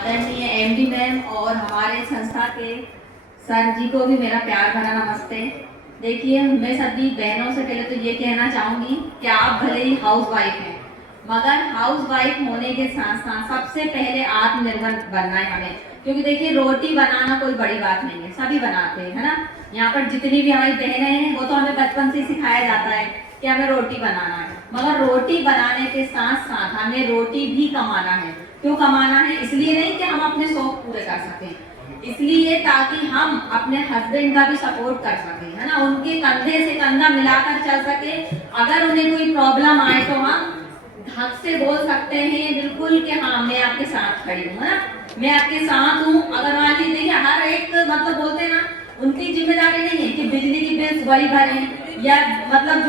आदरणीय MD ma'am और हमारे संस्था के सर जी को भी मेरा प्यार भरा नमस्ते। देखिए, मैं सभी बहनों से पहले तो ये कहना चाहूँगी कि आप भले ही हाउस वाइफ हैं, मगर हाउस वाइफ होने के साथ साथ सबसे पहले आत्मनिर्भर बनना है हमें। क्योंकि देखिए, रोटी बनाना कोई बड़ी बात नहीं है, सभी बनाते हैं, है ना। यहाँ पर जितनी भी हमारी बहनें हैं वो तो हमें बचपन से सिखाया जाता है कि हमें रोटी बनाना है, मगर रोटी बनाने के साथ साथ हमें रोटी भी कमाना है। क्यों कमाना है? इसलिए नहीं कि हम अपने शौक पूरे कर सकें, इसलिए ताकि हम अपने हस्बैंड का भी सपोर्ट कर सकें, है ना, उनके कंधे से कंधा मिलाकर चल सके। अगर उन्हें कोई प्रॉब्लम आए तो हम हक से बोल सकते हैं बिल्कुल कि हाँ, मैं आपके साथ खड़ी हूँ, है ना, मैं आपके साथ हूँ। अगर मान लीजिए देखिए, हर एक मतलब बोलते हैं ना, उनकी जिम्मेदारी नहीं है कि बिजली की बिल्स वही भरें या मतलब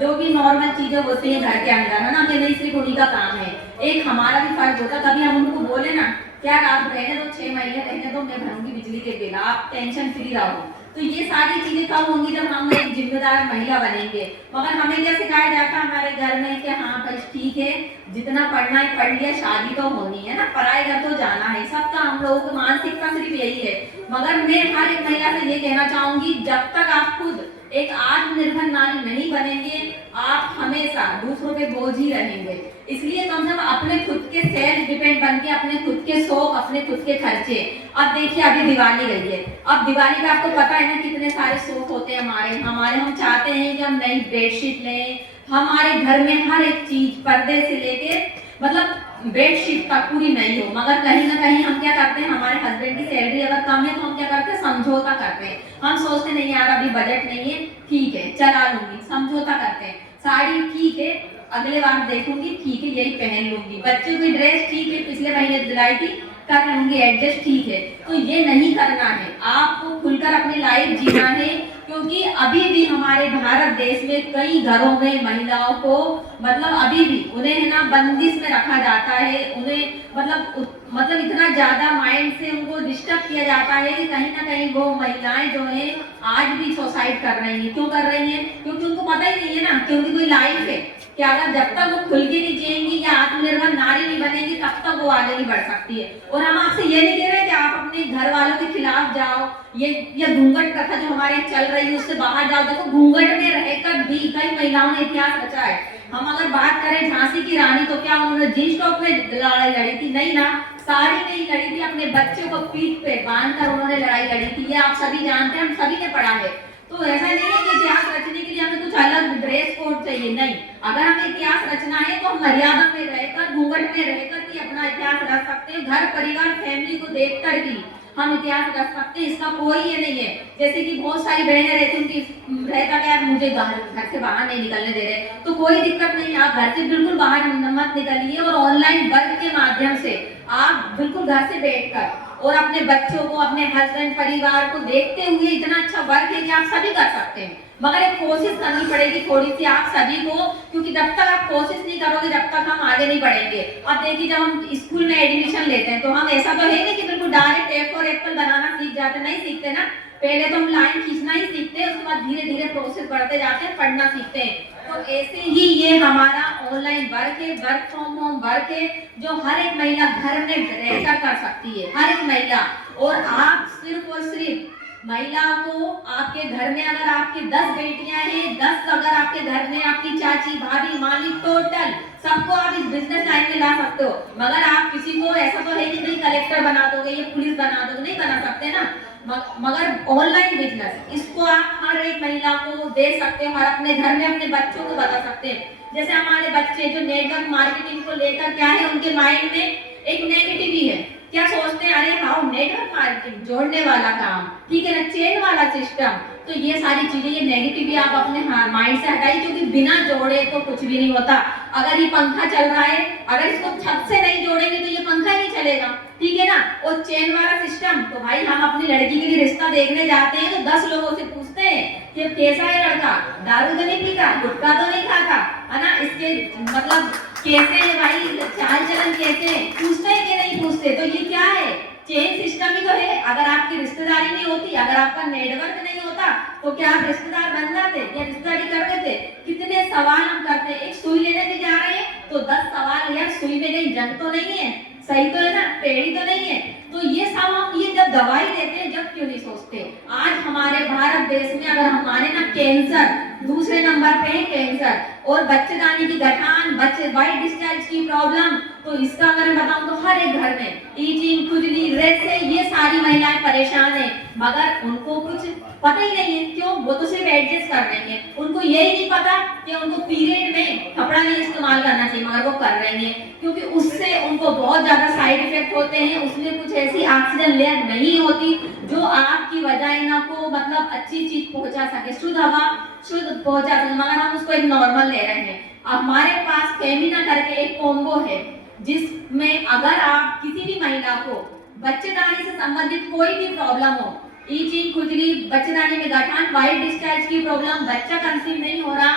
जो भी नॉर्मल चीजें होती हैं घर के अंदर, है ना, कि नहीं, सिर्फ उन्हीं का काम है। एक हमारा भी फर्ज होता। कभी हम उनको बोले ना, क्या आप रहने दो, 6 महीने रहने दो, मैं भरूंगी बिजली के बिल, आप टेंशन फ्री रहो। तो ये सारी चीजें कब होंगी? जब हम एक जिम्मेदार महिला बनेंगे। मगर हमें क्या सिखाया जाता है हमारे घर में कि हाँ भाई ठीक है, जितना पढ़ना है पढ़ लिया, शादी तो होनी है ना, पराए घर तो जाना है। सबका हम लोगों की मानसिकता सिर्फ यही है। मगर मैं हर एक महिला से ये कहना चाहूंगी, जब तक आप खुद एक आत्मनिर्भर नारी नहीं बनेंगे, आप हमेशा दूसरों पे बोझ ही रहेंगे। इसलिए कम से कम अपने खुद के सेल्फ डिपेंड बन के, अपने खुद के शौक, अपने खुद के खर्चे। अब देखिए, अभी दिवाली गई है। अब दिवाली में आपको पता है ना, कितने सारे शौक होते हैं हमारे हम चाहते हैं कि हम नई बेडशीट लें, हमारे घर में हर एक चीज पर्दे से लेके मतलब बेडशीट तक पूरी नहीं हो। मगर कहीं ना कहीं हम क्या करते हैं, हमारे हस्बैंड की सैलरी अगर कम है तो हम क्या करते हैं, समझौता करते हैं। हम सोचते नहीं यार, अभी बजट नहीं है, ठीक है चला लूंगी, समझौता करते हैं। साड़ी ठीक है, अगले बार देखूंगी, ठीक है यही पहन लूंगी। बच्चों की ड्रेस ठीक है, पिछले महीने दिलाई थी, कर लूंगी एडजस्ट, ठीक है। तो ये नहीं करना है, आपको खुलकर अपनी लाइफ जीना है। क्योंकि अभी भी हमारे भारत देश में कई घरों में महिलाओं को मतलब अभी भी उन्हें है ना बंदिश में रखा जाता है। उन्हें मतलब इतना ज्यादा माइंड से उनको डिस्टर्ब किया जाता है कि कहीं ना कहीं वो महिलाएं जो है आज भी सुसाइड कर रही हैं। क्यों कर रही हैं? क्योंकि उनको पता ही नहीं है ना कि उनकी कोई लाइफ है कि अगर जब तक वो खुल के नहीं जिएंगी या आत्मनिर्भर नारी नहीं बनेगी, तब तक वो आगे नहीं बढ़ सकती है। और हम आपसे ये नहीं कह रहे कि आप अपने घर वालों के खिलाफ जाओ, ये घूंघट प्रथा जो हमारे यहाँ चल रही है उससे बाहर जाओ। देखो, घूंघट में रहकर भी कई महिलाओं ने इतिहास रचा है। हम अगर बात करें झांसी की रानी, तो क्या उन्होंने जींस टॉप में लड़ाई लड़ी थी? नहीं ना, साड़ी में ही लड़ी थी। अपने बच्चों को पीठ पे बांधकर उन्होंने लड़ाई लड़ी थी। ये आप सभी जानते हैं, हम सभी ने पढ़ा है। तो ऐसा नहीं है कि इतिहास रचने के लिए हमें कुछ अलग ड्रेस कोड चाहिए, नहीं। अगर हमें इतिहास रचना है तो हम मर्यादा में रहकर, घूंघट में रहकर भी अपना इतिहास रच सकते हैं। घर परिवार फैमिली को देखकर भी हम इतिहास रख सकते हैं, इसका कोई ये नहीं है। जैसे कि बहुत सारी बहनें रहती हैं, उनकी रहता क्या, मुझे घर से बाहर नहीं निकलने दे रहे, तो कोई दिक्कत नहीं, आप घर से बिल्कुल बाहर मत निकलिए। और ऑनलाइन वर्क के माध्यम से आप बिल्कुल घर से बैठकर और अपने बच्चों को, अपने हस्बैंड परिवार को देखते हुए इतना अच्छा वर्क है कि आप सभी कर सकते हैं। मगर एक कोशिश करनी पड़ेगी थोड़ी सी आप सभी को, क्योंकि जब तक आप कोशिश नहीं करोगे जब तक हम आगे नहीं बढ़ेंगे। अब देखिए, जब हम स्कूल में एडमिशन लेते हैं तो हम ऐसा तो है नहीं कि बिल्कुल direct A for apple banana सीख जाते, नहीं सीखते ना। पहले तो हम लाइन खींचना ही सीखते हैं, उसके बाद धीरे धीरे प्रोसेस बढ़ते जाते हैं, पढ़ना सीखते हैं। तो ऐसे ही ये हमारा ऑनलाइन वर्क है, वर्क फ्रॉम होम वर्क है, जो हर एक महिला घर में रहकर कर सकती है, हर एक महिला। और आप सिर्फ और सिर्फ महिला को आपके घर में अगर आपकी 10 बेटियां हैं, 10 अगर आपके घर में आपकी चाची, भाभी, माली, टोटल सबको आप इस बिजनेस लाइन में ला सकते हो। मगर आप किसी को ऐसा तो है कि नहीं कलेक्टर बना दोगे, ये पुलिस बना दोगे, नहीं बना सकते ना। मगर ऑनलाइन बिजनेस, इसको आप हर एक महिला को दे सकते हो और अपने घर में अपने बच्चों को बता सकते हैं। जैसे हमारे बच्चे जो नेटवर्क मार्केटिंग को लेकर क्या है, उनके माइंड में एक नेगेटिव ही है। क्या सोचते हैं, अरे हाँ नेटवर्क मार्केटिंग, जोड़ने वाला काम, ठीक है ना, चेन वाला सिस्टम। तो ये सारी चीजें, ये नेगेटिव आप अपने माइंड से हटाइए, क्योंकि बिना जोड़े तो कुछ भी नहीं होता। अगर ये पंखा चल रहा है, अगर इसको छत से नहीं जोड़ेंगे तो ये पंखा नहीं चलेगा, ठीक है ना। और चेन वाला सिस्टम, तो भाई हम अपनी लड़की के लिए रिश्ता देखने जाते हैं तो 10 लोगों से पूछते हैं कि कैसा है लड़का, दारू तो नहीं पीता, गुटखा तो नहीं खाता, है ना, इसके मतलब कैसे है भाई, चाल चलन कैसे, पूछते हैं कि नहीं पूछते। तो ये क्या है, चेन सिस्टम ही तो है। अगर आपकी रिश्तेदारी नहीं होती, अगर आपका नेटवर्क नहीं होता, तो क्या आप रिश्तेदार बन जाते या रिश्तेदारी करते थे? कितने सवाल हम करते हैं। एक सुई लेने भी जा रहे हैं तो 10 सवाल, यार सुई में कहीं जंग तो नहीं है, सही तो है ना, टेढ़ी तो नहीं है। तो ये सब हम ये जब दवाई देते हैं जब क्यों नहीं सोचते। आज हमारे भारत देश में अगर हमारे ना कैंसर दूसरे नंबर पे है, कैंसर और बच्चेदानी की गठान, बच्चे वाइट डिस्चार्ज की प्रॉब्लम, तो इसका अगर मैं बताऊं तो हर एक घर में ईचिंग, खुजली, रेड से ये सारी महिलाएं परेशान है, मगर उनको कुछ पता ही नहीं है। क्यों? वो तो सिर्फ एडजस्ट कर रही है, उनको यही नहीं पता कि उनको पीरियड में कपड़ा नहीं इस्तेमाल करना चाहिए, मगर वो कर रही है क्योंकि उससे उनको बहुत ज्यादा साइड इफेक्ट होते हैं। उसमें कुछ ऐसी ऑक्सीजन लेयर नहीं होती जो आपकी वजाइना को मतलब अच्छी चीज पहुंचा सके, शुद्ध हवा शुद्ध पहुंचा सके, मगर हम उसको एक नॉर्मल ले रहे हैं। हमारे पास फेमिना करके एक कॉम्बो है जिसमें अगर आप किसी भी महिला को बच्चेदानी से संबंधित कोई भी प्रॉब्लम हो, ईचिंग, खुजली, बच्चेदानी में गठान, वाइट डिस्चार्ज की प्रॉब्लम, बच्चा कंसीव नहीं हो रहा,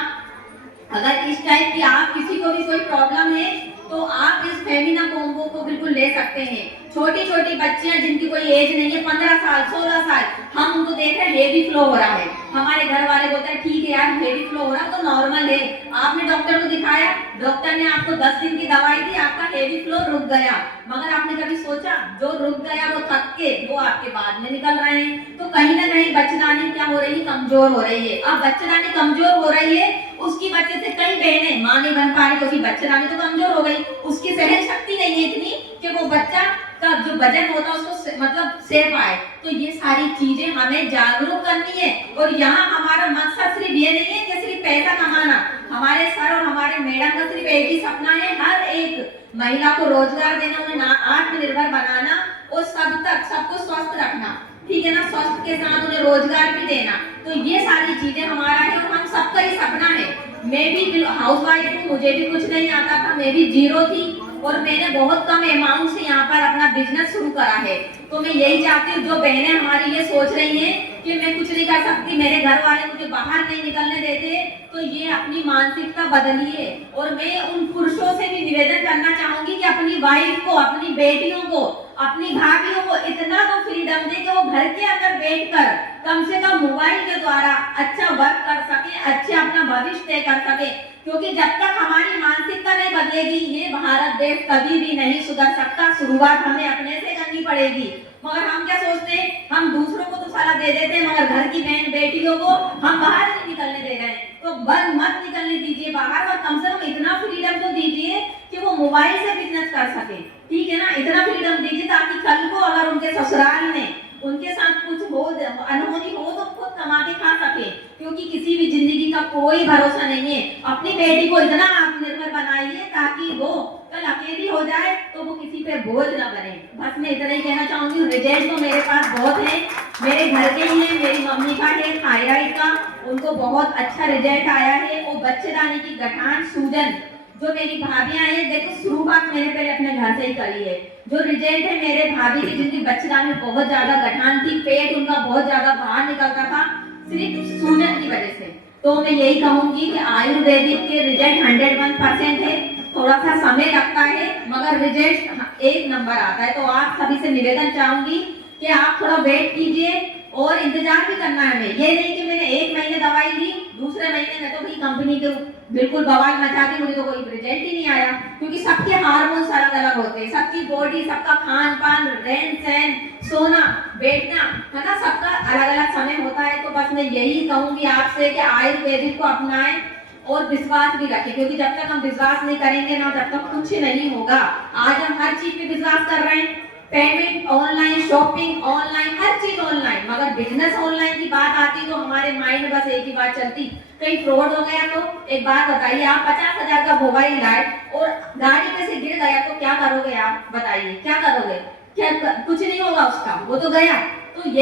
अगर इस टाइप की आप किसी को भी कोई प्रॉब्लम है तो आप इस फेमिना कॉम्बो को बिल्कुल ले सकते हैं। छोटी छोटी बच्चियां जिनकी कोई एज नहीं है, 15 साल 16 साल, हम उनको देख रहे हैं हेवी फ्लो हो रहा है, हमारे घर वाले बोलते हैं ठीक है यार हेवी फ्लो हो रहा तो नॉर्मल है, आपने डॉक्टर को दिखाया, डॉक्टर ने आपको 10 दिन की दवाई दी, आपका हेवी फ्लो रुक गया, मगर आपने कभी सोचा जो रुक गया वो थक के वो आपके बाद में निकल रहे हैं। तो कहीं ना कहीं बच्चेदानी क्या हो रही है, कमजोर हो रही है। अब बच्चेदानी कमजोर हो रही है, उसकी वजह से कई बहनें मां नहीं बन पा रही क्योंकि बच्चेदानी तो कमजोर हो गई, उसकी सहन शक्ति नहीं है इतनी कि वो बच्चा का जो वजन होता है उसको मतलब सह पाए। तो ये सारी चीजें हमें जागरूक करनी है और यहाँ हमारा मकसद सिर्फ ये नहीं है कि सिर्फ पैसा कमाना, हमारे सर और हमारे मैडम का सिर्फ एक ही सपना है, हर एक महिला को रोजगार देना, उन्हें आत्मनिर्भर बनाना और सबको स्वस्थ रखना, ठीक है ना, स्वस्थ के साथ उन्हें रोजगार भी देना। तो ये सारी चीजें हमारा है और हम सबका ही सपना है। मैं भी हाउस वाइफ हूँ, मुझे भी कुछ नहीं आता था, मैं भी जीरो थी और मैंने बहुत कम अमाउंट से यहाँ पर अपना बिजनेस शुरू करा है। तो मैं यही चाहती हूँ जो बहनें हमारी ये सोच रही हैं कि मैं कुछ नहीं कर सकती, मेरे घर वाले मुझे बाहर नहीं निकलने देते, तो ये अपनी मानसिकता बदलिए। और मैं उन पुरुषों से भी निवेदन करना चाहूंगी कि अपनी वाइफ को, अपनी बेटियों को, अपनी भाभियों को इतना तो फ्रीडम दे कि वो घर के अंदर बैठकर कम से कम मोबाइल के द्वारा अच्छा वर्क कर सके, अच्छे अपना भविष्य तय कर सके, क्योंकि जब तक हमारी मानसिकता नहीं बदलेगी ये भारत देश कभी भी नहीं सुधर सकता। शुरुआत हमें अपने से करनी पड़ेगी। मगर हम क्या सोचते हैं, हम दूसरों को तो सलाह दे देते हैं मगर घर की बहन बेटियों को हम बाहर नहीं निकलने दे रहे हैं। तो बस मत निकलने दीजिए बाहर, और कम से कम इतना फ्रीडम तो दीजिए कि वो मोबाइल से बिजनेस कर सके, ठीक है ना, इतना फ्रीडम दीजिए ताकि कल को अगर उनके ससुराल में उनके साथ कुछ हो, अनहोनी हो, तो खुद कमा के खा सके, क्योंकि किसी भी जिंदगी का कोई भरोसा नहीं है। अपनी बेटी को इतना आत्मनिर्भर बनाइए ताकि वो कल अकेली हो जाए तो वो किसी पे बोझ ना बने। बस मैं इतना ही कहना चाहूंगी। रिजल्ट तो मेरे पास बहुत है, मेरे घर के ही है, मेरी मम्मी का है थायराइड का, उनको बहुत अच्छा रिजल्ट आया है। वो बच्चेदानी की गठान, सूजन, जो मेरी भाभियां हैं, देखो शुरुआत मैंने पहले अपने घर से ही करी है। जो रिजल्ट है मेरे भाभी की, जिनकी बच्चेदानी में बहुत ज्यादा गठान थी, पेट उनका बहुत ज्यादा बाहर निकलता था सिर्फ सूजन की वजह से। तो मैं यही कहूंगी कि आयुर्वेदिक के रिजल्ट 101% है, थोड़ा सा समय लगता है मगर रिजल्ट एक नंबर आता है। तो आप सभी से निवेदन चाहूंगी कि आप थोड़ा वेट कीजिए और इंतजार भी करना है। हमें ये नहीं कि मैंने 1 महीने दवाई ली, दूसरे महीने में तो भी कंपनी के बिल्कुल बवाल मचा दी, मुझे तो कोई रिजल्ट ही नहीं आया, क्योंकि सबके हार्मोन्स अलग अलग होते हैं, सबकी बॉडी, सबका खान पान, रहन सहन, सोना बैठना, है ना, सबका अलग अलग समय होता है। तो बस मैं यही कहूंगी आपसे कि आयुर्वेदिक को अपनाएं और विश्वास भी रखें, क्योंकि जब तक हम विश्वास नहीं करेंगे ना, जब तक कुछ नहीं होगा। आज हम हर चीज पे विश्वास कर रहे हैं, पेमेंट ऑनलाइन, शॉपिंग ऑनलाइन, हर चीज ऑनलाइन, मगर बिजनेस ऑनलाइन की बात आती तो हमारे माइंड में बस एक ही बात चलती, कहीं फ्रॉड हो गया तो। एक बात बताइए, आप 50,000 का मोबाइल लाए और गाड़ी पे से गिर गया तो क्या करोगे आप, बताइए क्या करोगे? क्या कुछ नहीं होगा उसका, वो तो गया। तो ये